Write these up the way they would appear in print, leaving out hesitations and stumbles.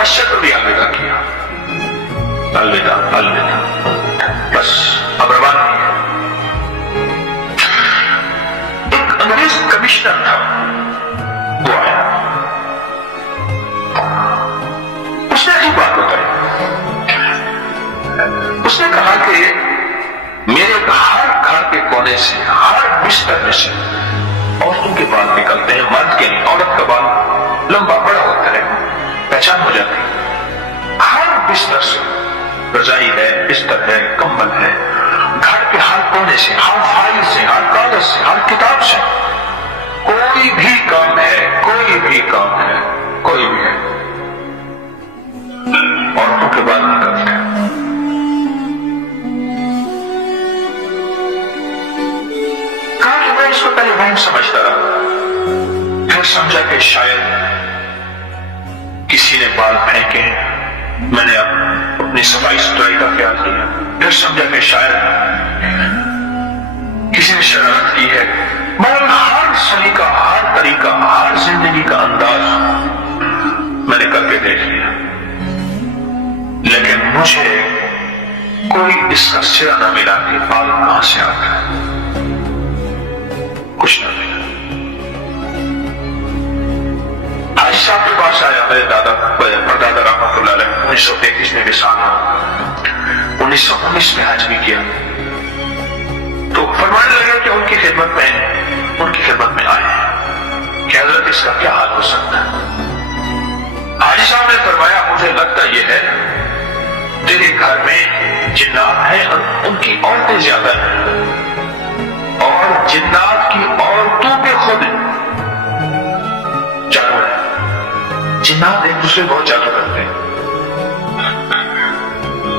مسجد کو بھی الوداع کیا. الوداع الوداع، بس اب روانہ نہیں ہے. ایک انگریز کمشنر تھا، وہ آیا، اس نے ایک بات بتائی. اس نے کہا کہ میرے ہر گھر کے کونے سے، ہر بستر میں سے عورتوں کے بال نکلتے ہیں، مرد کے نہیں. عورت کا بال لمبا بڑا ہوتا ہے، پہچان ہو جاتی ہے. ہر بستر سے، رضائی ہے، بستر ہے، کمبل ہے، گھر کے ہر کونے سے، ہر فائل سے، ہر کاغذ سے، ہر کتاب سے، کوئی بھی کام ہے، کوئی بھی کام ہے، کوئی بھی ہے، عورتوں کے بال نکلتے ہیں. کہا کہ میں اس کو پہلے وہم سمجھتا رہا، پھر سمجھا کہ شاید کسی نے بال پھینکے ہیں. میں نے اپنی صفائی ستھرائی کا خیال کیا. پھر سمجھا کہ شاید کسی نے شرارت کی ہے. مگر ہر سلیقہ، ہر طریقہ، ہر زندگی کا انداز میں نے کر کے دیکھ لیا، لیکن مجھے کوئی اس کا سرا نہ ملا کہ بال کہاں سے آتا ہے. کچھ نہ ملا. حاجی صاحب کے پاس آیا میرے دادا پردادا رحمۃ اللہ علیہ، 1933 میں وصال ہوا، 1919 میں حج بھی کیا. تو فرمانے لگے کہ ان کی خدمت میں آئے ہیں کہ حضرت اس کا کیا حال ہو سکتا ہے. حاجی صاحب نے فرمایا مجھے لگتا یہ ہے تیرے گھر میں جنات ہیں اور ان کی عورتیں زیادہ ہیں، اور جنات کی عورتوں پہ خود جادو ہے. جنات ایک دوسرے بہت جادو کرتے ہیں،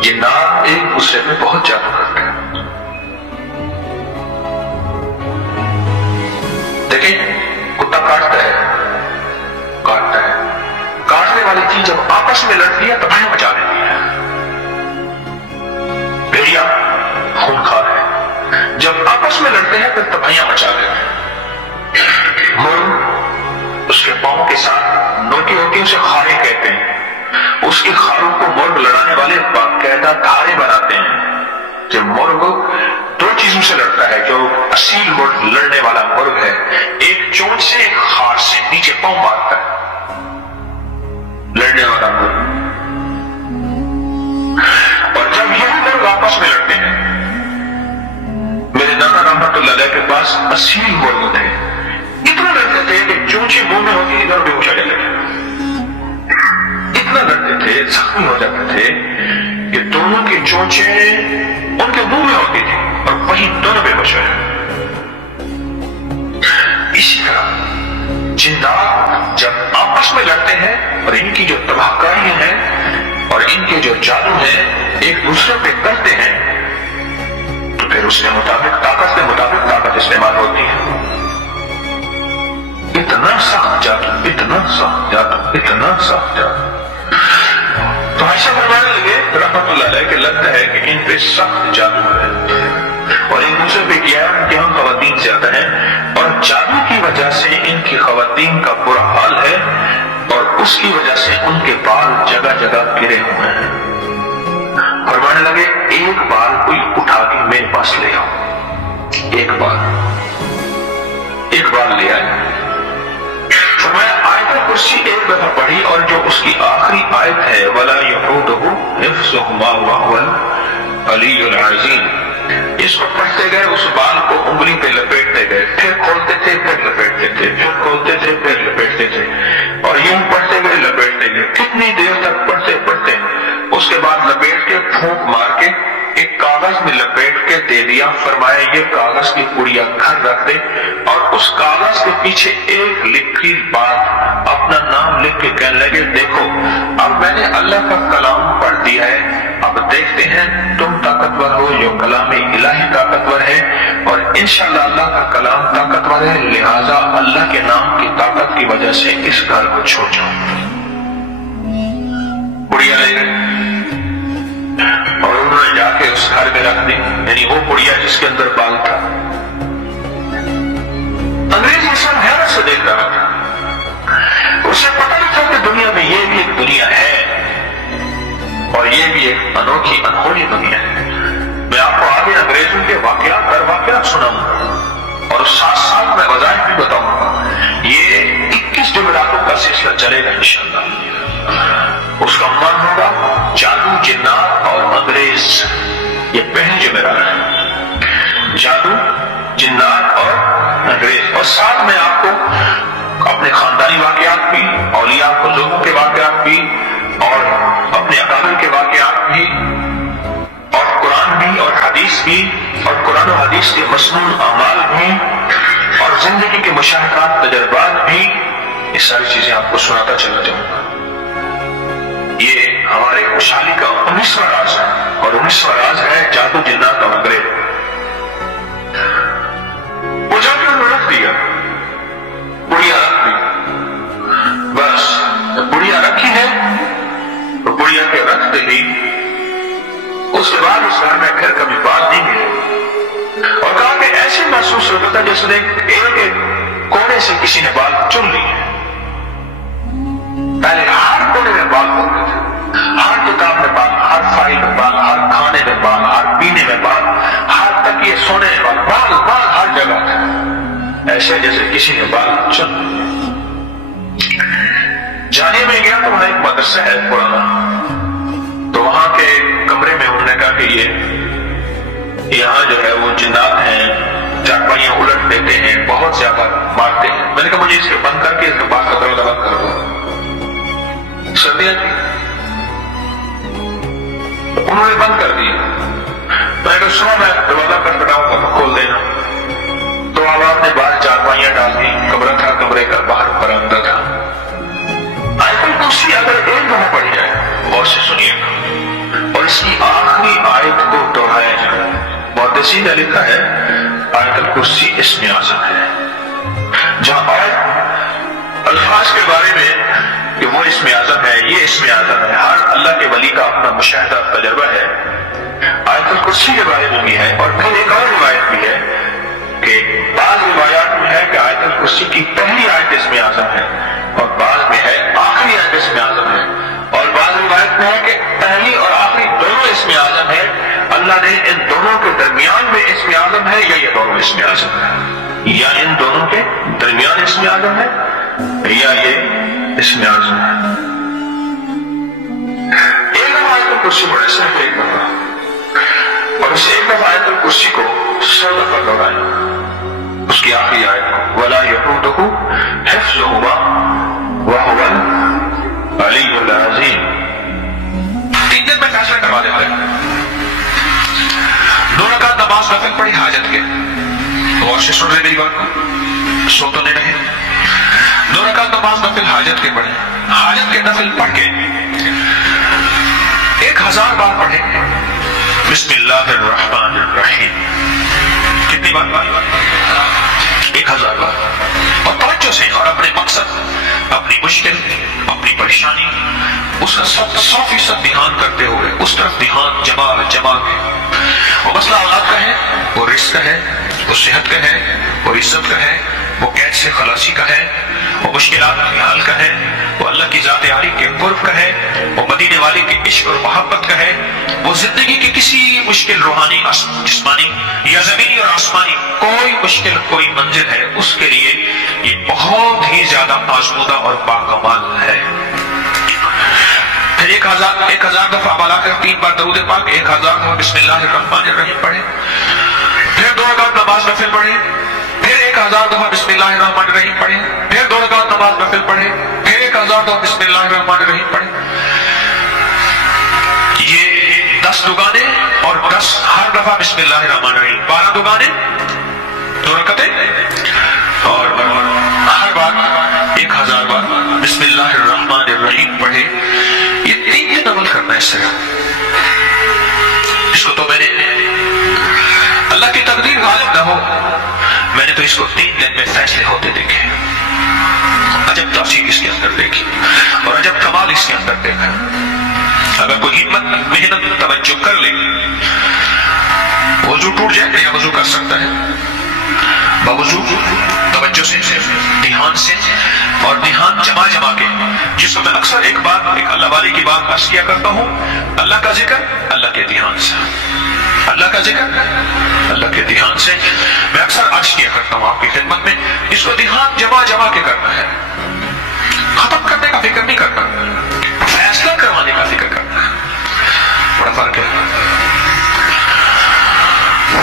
جنات ایک دوسرے پہ بہت جادو کرتے ہیں. دیکھیں کتا کاٹتا ہے، کاٹنے والی چیز جب آپس میں لڑتی ہے تباہی مچا دیتی ہے. بھیڑیا خونخوار ہے، جب آپس میں لڑتے ہیں پھر تباہیاں مچا دیتے ہیں. مرغ اس کے پاؤں کے ساتھ نوکی ہوتی ہے، اسے خارے کہتے ہیں. اس کی خاروں کو مرغ لڑانے والے باقاعدہ دھارے بناتے ہیں. جب مرغ دو چیزوں سے لڑتا ہے، جو اصیل مرغ لڑنے والا مرغ ہے، ایک چونچ سے، ایک خار سے نیچے پاؤں مارتا ہے لڑنے والا مرغ. اور جب یہ مرغ آپس میں لڑتے ہیں، میرے دادا رحمۃ اللہ علیہ کے پاس اصیل مرغ تھے، اتنا لڑتے تھے کہ چونچیں منہ میں ہوتی ادھر بے ہوش ہو جاتے تھے. اتنا لڑتے تھے، زخمی ہو جاتے تھے کہ دونوں کی چونچیں ان کے منہ میں ہوتی تھی اور وہی دونوں بے ہوش ہو جاتے. اسی طرح جنات جب آپس میں لڑتے ہیں اور ان کی جو تباہ کاریاں ہیں اور ان کے جو جادو ہیں ایک دوسرے پہ کرتے ہیں، تو پھر اس کے مطابق طاقت استعمال ہوتی ہے. اتنا سخت جادو، اتنا سخت جادو، اتنا سخت جادو. تو عائشہ فرمانے لگے رحمۃ اللہ علیہ کہ لگتا ہے کہ ان پہ سخت جادو ہے اور ایک دوسرے پہ کیا ہے کہ ہم خواتین زیادہ ہیں اور جادو کی وجہ سے ان کی خواتین کا برا حال ہے اور اس کی وجہ سے ان کے بال جگہ جگہ گرے ہوئے ہیں. فرمانے لگے ایک بال کوئی اٹھا کے میرے پاس لے آؤ. ایک بال لے آئے. فرمایا آیت الکرسی ایک دفعہ پڑھی اور جو اس کی آخری آیت ہے وَلَا يَحُودُهُ حِفْظُهُمَا وَهُوَ الْعَلِيُّ الْعَظِيمُ، اس کو پڑھتے گئے، اس بال کو انگلی پہ لپیٹتے گئے، پھر کھولتے تھے، پھر لپیٹتے تھے، پھر کھولتے تھے، پھر لپیٹتے تھے، اور یوں پڑھتے گئے، لپیٹتے گئے. کتنی دیر تک پڑھتے اس کے بعد لپیٹ کے پھونک مار کے ایک کاغذ میں لپیٹ کے دے دیا. فرمایا یہ کاغذ کی پڑیا گھر رکھ دے اور اس کاغذ کے پیچھے ایک لکھی بات اپنا نام لکھ کے کہنے لگے دیکھو اب میں نے اللہ کا کلام پڑھ دیا ہے، اب دیکھتے ہیں تم طاقتور ہو، جو کلام الہی طاقتور ہے اور انشاءاللہ اللہ کا کلام طاقتور ہے، لہذا اللہ کے نام کی طاقت کی وجہ سے اس گھر کو چھوڑ جاؤ. پڑیا لے گئے اور انہوں نے جا کے اس گھر میں رکھ دی، یعنی وہ پڑیا جس کے اندر بال تھا. انگریز انسان حیرت سے دیکھ رہا تھا، اسے پتہ نہیں تھا کہ دنیا میں یہ بھی ایک دنیا ہے کی ایک انوکھی انہونی دنیا ہے. میں آپ کو آگے انگریزوں کے واقعات در واقعات سناؤں گا اور ساتھ ساتھ میں وظائف بھی بتاؤں گا. یہ 21 جمعراتوں کا سلسلہ چلے گا انشاءاللہ. اس کا عنوان ہوگا جادو، جنات اور انگریز. یہ پہلی جمعرات ہے، جادو، جنات اور انگریز. اور ساتھ میں آپ کو اپنے خاندانی واقعات بھی، اولیاء بزرگوں کے واقعات بھی، اور اپنے اکابر کے واقعات بھی، اور قرآن بھی اور حدیث بھی، اور قرآن و حدیث کے مسنون اعمال بھی، اور زندگی کے مشاہدات، تجربات بھی. یہ ساری چیزیں آپ کو سناتا چلا جاؤں گا. یہ ہمارے خوشحالی کا 19واں راز ہے، اور 19واں راز ہے جادو، جنات اور انگریز. وہ جا کے انہوں نے رکھ دیا، بڑھیا رکھ دی. بس بڑھیا رکھی ہے تو بڑھیا کے رکھتے ہی اس کے بعد اس گھر میں پھر کبھی بات نہیں ملی. اور کہا کہ ایسے محسوس ہوتا تھا جیسے ایک کونے سے کسی نے بال چن لی ہے. پہلے ہر کونے میں بال ہوتے تھے، ہر کتاب میں بال، ہر فائل میں بال، ہر کھانے میں بال، ہر پینے میں بال، ہر تکیے سونے میں بال، بال بال ہر جگہ تھے. ایسے جیسے کسی نے بال چن لیے. جانے میں گیا تو وہاں ایک مدرسہ ہے پرانا، تو وہاں کے کمرے میں انہوں نے کہا کہ یہاں جو ہے وہ جنات ہیں، چارپائیاں الٹ دیتے ہیں، بہت زیادہ مارتے ہیں. میں نے کہا مجھے اس کے بند کر کے اس کے بعد کا دروازہ بند کر دو. سردیاں تھی، انہوں نے بند کر دیا. میں نے کہا سنو میں دروازہ کٹکھٹاؤں گا تو کھول دینا. تو اب آپ نے باہر چارپائیاں ڈال دی. کمرہ تھا، کمرے کا باہر برآمدہ تھا. آیت الکرسی اگر ایک دفعہ پڑھی جائے، غور سے سنیے گا، اور اس کی آخری آیت کو دہرایا جائے. محدثین نے لکھا ہے آیت الکرسی اسم اعظم ہے. جہاں آیت الفاظ کے بارے میں کہ وہ اسم اعظم ہے، یہ اسم اعظم ہے، ہر اللہ کے ولی کا اپنا مشاہدہ تجربہ ہے. آیت الکرسی کے بارے میں بھی ہے. اور پھر ایک اور روایت بھی ہے کہ بعض روایات میں ہے کہ آیت الکرسی کی پہلی آیت اسم اعظم ہے، اور بعض میں ہے آخری آیت اسم اعظم ہے، اور بعض روایت میں ہے کہ پہلی اور آخری دونوں اسم اعظم ہے. اللہ نے ان دونوں کے درمیان میں اسم اعظم ہے، یا یہ دونوں اسم اعظم ہے، یا ان دونوں کے درمیان اسم اعظم ہے، یا یہ اسم اعظم ہے. ایک دفعہ آیت الکرسی پڑھے، صرف ایک دفعہ، اور اس ایک دفعہ آیت الکرسی کو 100 دفعہ دہرائیں. اس کی آخری آیت کو وَلَا يَئُودُهُ حِفْظُهُمَا وَهُوَ الْعَلِيُّ الْعَظِيمُ. 3 دن میں فیصلہ کروا دیتے ہیں. 2 رکعت نماز نفل پڑھی حاجت کے، غور سے سن رہے میری بات کو، سو تو نہیں رہے. 2 رکعت نماز نفل حاجت کے پڑھے. حاجت کے نفل پڑھ کے 1000 بار پڑھے بسم اللہ الرحمن الرحیم. کتنی بار؟ 1000 بار. اور توجہ سے اور اپنے مقصد، اپنی مشکل، اپنی پریشانی، اس کا 100% دھیان کرتے ہوئے اس طرف دھیان جما کے. وہ مسئلہ اولاد کا ہے، وہ رزق کا ہے، وہ صحت کا ہے، وہ عزت کا ہے، وہ قید سے خلاصی کا ہے، وہ مشکلات کے حل کا ہے، وہ اللہ کی ذات عالی کے قرب کا ہے، وہ مدینے والے کے عشق اور محبت کا ہے، وہ زندگی کی کسی مشکل روحانی، جسمانی یا زمینی اور آسمانی کوئی مشکل، کوئی منزل ہے، اس کے لیے یہ بہت ہی زیادہ آزمودہ اور باکمال ہے. پھر 1000 دفعہ ملا کر 3 بار درود پاک، 1000 دفعہ بسم اللہ الرحمن الرحیم پڑھے. پھر 2 رکعت نماز نفل پڑھے. پھر 1000 دفعہ بسم اللہ الرحمن الرحیم پڑھے. پھر 2 رکعت نماز نفل پڑھے. پھر 1000 دفعہ بسم اللہ الرحمن الرحیم پڑھے. یہ 10 دگانے اور 10 ہر دفعہ بسم اللہ الرحمن الرحیم، 12 دگانے، 2 رکعتیں، اور ہر بار 1000 بار بسم اللہ الرحمن الرحیم پڑھے. یہ 3 دن عمل کرنا ہے اس طرح. اس کو تو میں نے، اللہ کی تقدیر غالب نہ ہو، میں نے تو اس کو 3 دن میں فیصلے ہوتے دیکھے. عجب تاثیر اس کے اندر دیکھی اور عجب کمال اس کے اندر دیکھا. اگر کوئی ہمت، محنت، توجہ کر لے، وضو ٹوٹ جائے یا وضو کر سکتا ہے، بوضو توجہ سے، دھیان سے، اور دھیان جما کے جس جس کو میں اکثر ایک اللہ والے کی بات عرض کیا کرتا ہوں، اللہ کا ذکر اللہ کے دھیان سے، اللہ کا ذکر اللہ کے دھیان سے میں اکثر عرض کیا کرتا ہوں آپ کی خدمت میں، اس کو دھیان جما کے کرنا ہے، ختم کرنے کا فکر نہیں کرنا، فیصلہ کروانے کا فکر کرنا ہے، بڑا فرق ہے،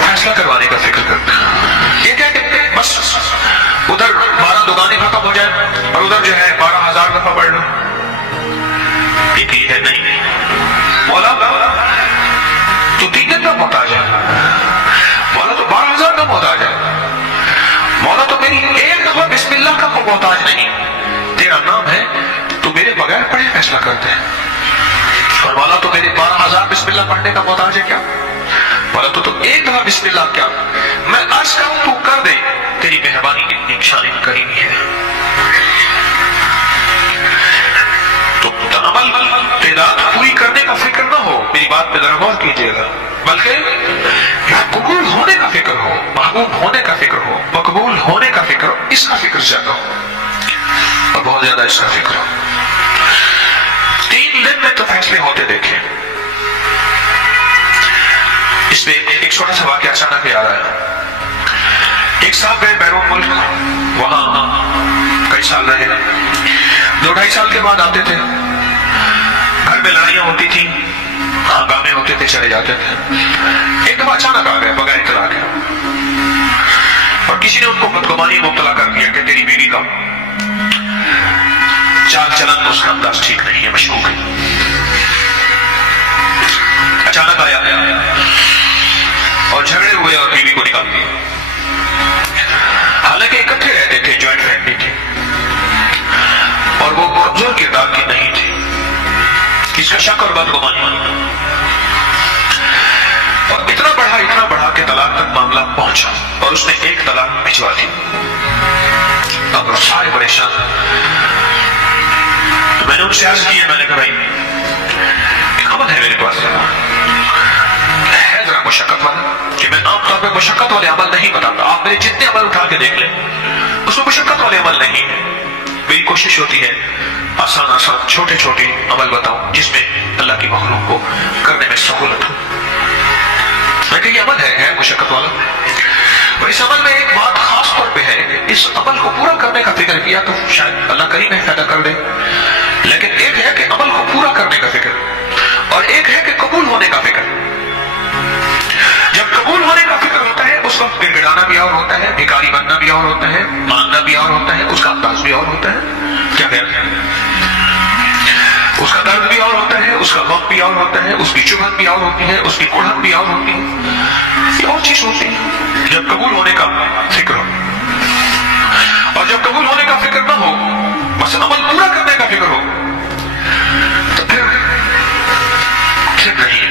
فیصلہ کروانے کا فکر کرنا ہے۔ یہ کیا کہ بس ادھر 12 دکانیں ختم ہو جائیں اور ادھر جو ہے 12,000 دفعہ پڑھ لو، ایک ہی ہے نہیں، مولا تو 3 دن کا محتاج ہے، مولا تو 12,000 کا محتاج ہے، مولا تو میری ایک دفعہ بسم اللہ کا محتاج نہیں، تیرا نام ہے تو میرے بغیر پڑھے فیصلہ کرتے ہیں، اور مولا تو میرے 12,000 بسم اللہ پڑھنے کا محتاج ہے کیا؟ مولا تو ایک دفعہ بسم اللہ کیا میں عرض کروں تو کر دے، تیری مہربانی اتنی شان کریمی ہے۔ تو عمل تعداد پوری کرنے کا فکر نہ ہو، میری بات پہ ذرا غور کیجیے گا، بلکہ قبول ہونے کا فکر ہو، محبوب ہونے کا فکر ہو، مقبول ہونے کا فکر ہو، اس کا فکر زیادہ ہو اور بہت زیادہ اس کا فکر ہو۔ 3 دن میں تو فیصلے ہوتے دیکھیں۔ اس میں ایک چھوٹا سا واقعہ اچانک یاد آیا، ایک صاحب گئے بیرون ملک، وہاں کئی سال رہے، 2-2.5 سال کے بعد آتے تھے، گھر میں لڑائیاں ہوتی تھیں، ہنگامے ہوتے تھے، چلے جاتے تھے، ایک دفعہ اچانک آ گئے بغیر اطلاع کے، اور کسی نے ان کو بدگمانی میں مبتلا کر دیا کہ تیری بیوی کا چال چلن اس کا انداز ٹھیک نہیں ہے، مشکوک ہے۔ اچانک آیا اور جھگڑے ہوئے اور بیوی کو نکال دیا، حالانکہ اکٹھے رہتے تھے، جوائنٹ فیملی تھی، اور وہ کمزور کردار کی نہیں تھی، اس کا شک اور بدگمانی، اور اتنا بڑھا کہ طلاق تک معاملہ پہنچا، اور اس نے ایک طلاق بھجوا دی۔ اب سارے پریشان، تو میں نے ان سے عرض کیا، میں نے کہا بھائی ایک عمل ہے میرے پاس، ہے ذرا مشقت والا، کہ میں عام طور پہ مشقت والے عمل نہیں بتاتا، آپ میرے جتنے عمل اٹھا کے دیکھ لیں اس میں مشقت والے عمل نہیں ہے، میری کوشش ہوتی ہے آسان چھوٹے عمل بتاؤں جس میں اللہ کی مخلوق کو کرنے میں سہولت ہو۔ میں کہ یہ عمل ہے مشقت والا، اور اس عمل میں ایک بات خاص طور پہ ہے، اس عمل کو پورا کرنے کا فکر کیا تو شاید اللہ کریم ہے فائدہ کر دے، لیکن ایک ہے کہ عمل کو پورا کرنے کا فکر، اور ایک ہے کہ قبول ہونے کا فکر۔ جب قبول ہونے کا فکر ہوتا ہے اس وقت گڑگڑانا بھی اور ہوتا ہے، بھکاری بننا بھی اور ہوتا ہے، مانگنا بھی اور ہوتا ہے، اس کا انداز بھی اور ہوتا ہے، کیا خیال ہے؟ اس کا درد بھی اور ہوتا ہے، اس کا غم بھی اور ہوتا ہے، اس کی چبھن بھی اور ہوتی ہے، اس کی کڑھن بھی اور ہوتی ہے، یہ اور چیز ہوتی ہے جب قبول ہونے کا فکر ہو۔ اور جب قبول ہونے کا فکر نہ ہو، بس عمل پورا کرنے کا فکر ہو، تو پھر نہیں ہے۔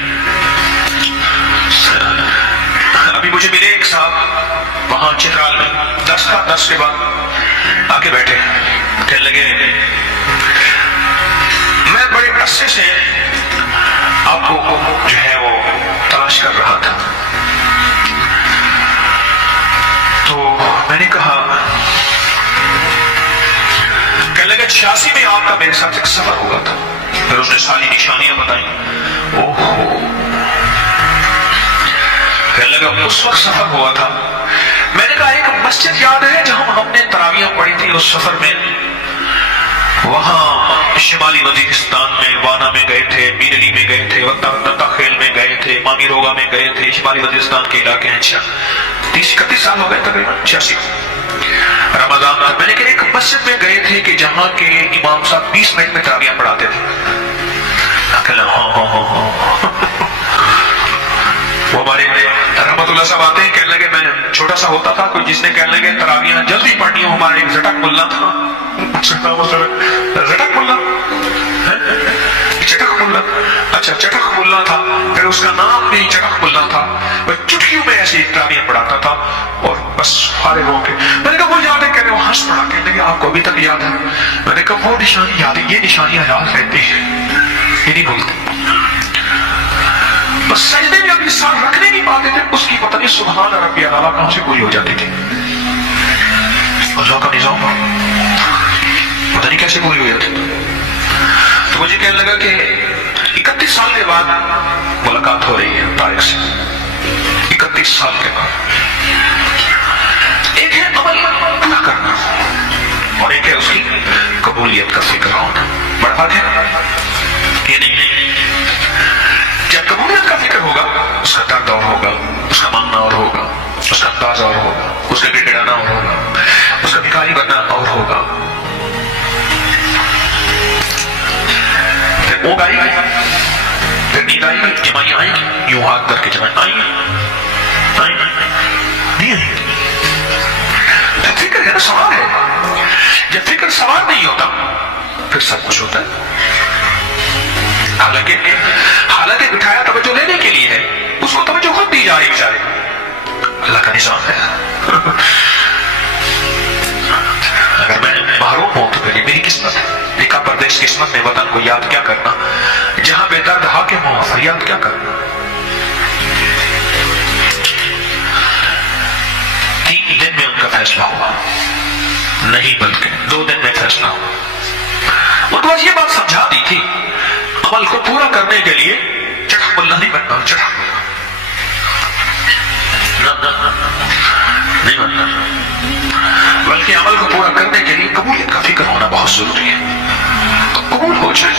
ابھی مجھے ملے ایک صاحب وہاں چترال میں، 10 کے بعد آ کے بیٹھے، کہنے لگے میں بڑے عرصے سے آپ کو جو ہے وہ تلاش کر رہا تھا، تو میں نے کہا، کہنے لگے 86 میں آپ کا میرے ساتھ ایک سفر ہوا تھا، پھر اس نے ساری نشانیاں بتائیں، کہنے لگا اس وقت سفر ہوا تھا، میں نے کہا ایک مسجد یاد ہے جہاں ہم نے تراویح پڑھی تھی اس سفر میں، وہاں شمالی وزیرستان میں وانا میں گئے تھے، میرلی میں گئے تھے، وقتا خیل میں گئے تھے، مامی روگا میں گئے تھے، شمالی وزیرستان کے علاقے ہیں، 30-31 سال ہو گئے تقریباً، 86 رمضان میں میں نے کہا ایک مسجد میں گئے تھے کہ جہاں کے امام صاحب 20 منٹ میں تراویح پڑھاتے تھے۔ ہاں وہ ہمارے رحمت اللہ صاحب آتے ہیں، کہنے لگے میں چھوٹا سا ہوتا تھا، کوئی جس نے کہنے لگے تراویح جلدی پڑھنی ہو، ہمارے ایک زٹک ملا تھا، زٹک ملا، چٹک ملا، اچھا چٹک ملا تھا، پھر اس کا نام بھی چٹک ملا تھا، وہ چٹکیوں میں ایسی تراویح پڑھاتا تھا، اور بس فارغ ہو کے میں نے کہا وہ یاد ہے، کہنے وہ ہنس پڑا، کہنے لگے آپ کو ابھی تک یاد ہے؟ میں نے کہا وہ نشانی یاد ہے، یہ نشانیاں یاد رہتی ہیں، یہ نہیں بھولتے، بس سجدے میں اپنی سال رکھنے نہیں پاتے تھے، اس کی پتہ نہیں سبحان ربی الاعلیٰ کہاں سے پوری ہو جاتی تھی، اللہ کا نظام پتہ نہیں کیسے پوری ہو جاتی تھی۔ تو مجھے کہنے لگا کہ 31 سال کے بعد ملاقات ہو رہی ہے طارق سے. 31 سال کے بعد. ایک ہے عمل پورا کرنا اور ایک ہے اس کی قبولیت کا فکر ہونا. بڑا فرق ہے یہ نہیں. جب قبولیت کا فکر ہوگا اس کا درد اور ہوگا, اس کا مانگنا اور ہوگا, اس کا انداز اور ہوگا, اس کا گڑگڑانا اور ہوگا, اس کا بھکاری بننا اور ہوگا. پھر اونگ آئے گی, پھر نیند آئے گی, جمائیں آئیں گی, یوں ہاتھ کر کے جمائیں آئیں گی نہیں آئیں گی. فکر ہے نا, سوال ہے. جب فکر سوال نہیں ہوتا پھر سب کچھ ہوتا ہے. حالانکہ بٹھایا توجہ لینے کے لیے ہے, اس کو توجہ خود دی جا رہی بیچارے. اللہ کا نظام ہے. اگر میں محروم ہوں تو پھر میری قسمت ہے. نکاح پردیش قسمت میں وطن کو یاد کیا کرنا, جہاں بے درد حاکم ہو فریاد کیا کرنا. 3 دن میں ان کا فیصلہ ہوا, نہیں بلکہ 2 دن میں فیصلہ ہوا. ان کو یہ بات سمجھا دی تھی, عمل کو پورا کرنے کے لیے چٹا ملا نہیں بننا, چٹا نہیں بننا, بلکہ عمل کو پورا کرنے کے لیے قبولیت کا فکر ہونا بہت ضروری ہے. قبول ہو جائے,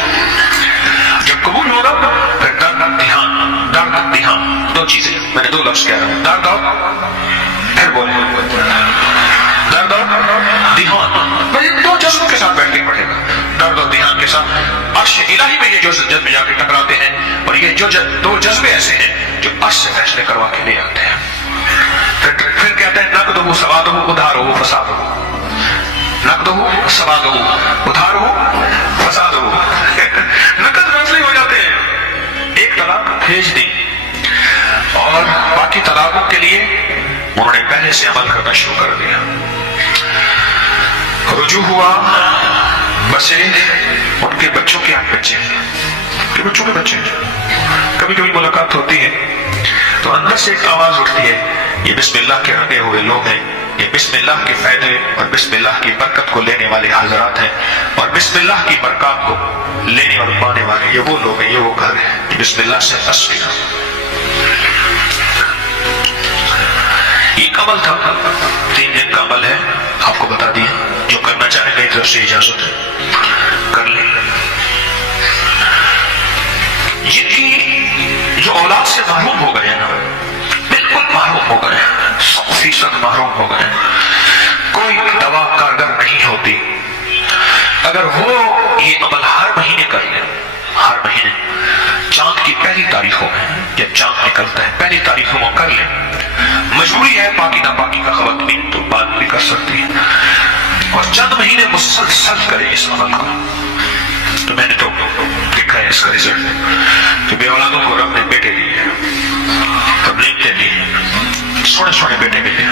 جب قبول ہوگا پھر درد دھیان, درد دھیان, 2 چیزیں. میں نے 2 لفظ کہہ رہا ہوں, درد اور پھر بولے درد اور دھیان. بھائی 2 جذبوں کے ساتھ بیٹھ کے پڑھے گا, درد اور دھیان کے ساتھ. عرش الہی میں یہ جو جذبے جا کے ٹکراتے ہیں, اور یہ جو 2 جذبے ایسے ہیں جو عرش سے فیصلے کروا کے لے آتے ہیں. پھر کہتے ہیں نقدہ سوادہ ادھارہ فسادہ, نقدہ سوادہ ادھارہ فسادہ. نقد فیصلے ہو جاتے ہیں. ایک طلاق بھیج دی اور باقی طلاقوں کے لیے انہوں نے پہلے سے عمل کرنا شروع کر دیا. رجوع ہوا, بسے ان کے بچوں کے بچے ہیں, بچوں کے بچے. کبھی کبھی ملاقات ہوتی ہے تو اندر سے ایک آواز اٹھتی ہے, یہ بسم اللہ کے رنگے ہوئے لوگ ہیں, یہ بسم اللہ کے فائدے اور بسم اللہ کی برکت کو لینے والے حضرات ہیں, اور بسم اللہ کی برکات کو لینے اور پانے والے یہ وہ لوگ ہیں, یہ وہ گھر ہیں بسم اللہ سے اصلی. ایک عمل تھا, 3 دن کا عمل ہے, آپ کو بتا دیا. جو کرنا چاہے میری طرف سے اجازت ہے, کر لیں. جن کی جو اولاد سے محروم ہو گئے نا, بالکل محروم ہو گئے, 100% محروم ہو گئے, کوئی دوا کارگر نہیں ہوتی, اگر وہ یہ عمل ہر مہینے کر لیں, ہر مہینے چاند کی پہلی تاریخوں میں جب چاند نکلتا ہے پہلی تاریخوں میں کر لیں. مجبوری ہے پاکی ناپاکی کا خواتین تو بعد بھی کر سکتی ہیں, اور چند مہینے مسلسل کریں اس عمل کو. تو میں نے تو دیکھا ہے اس کا رزلٹ, کہ بے اولادوں کو رب نے بیٹے دیے, تبلیغ کے لیے سونے سونے بیٹے ملے.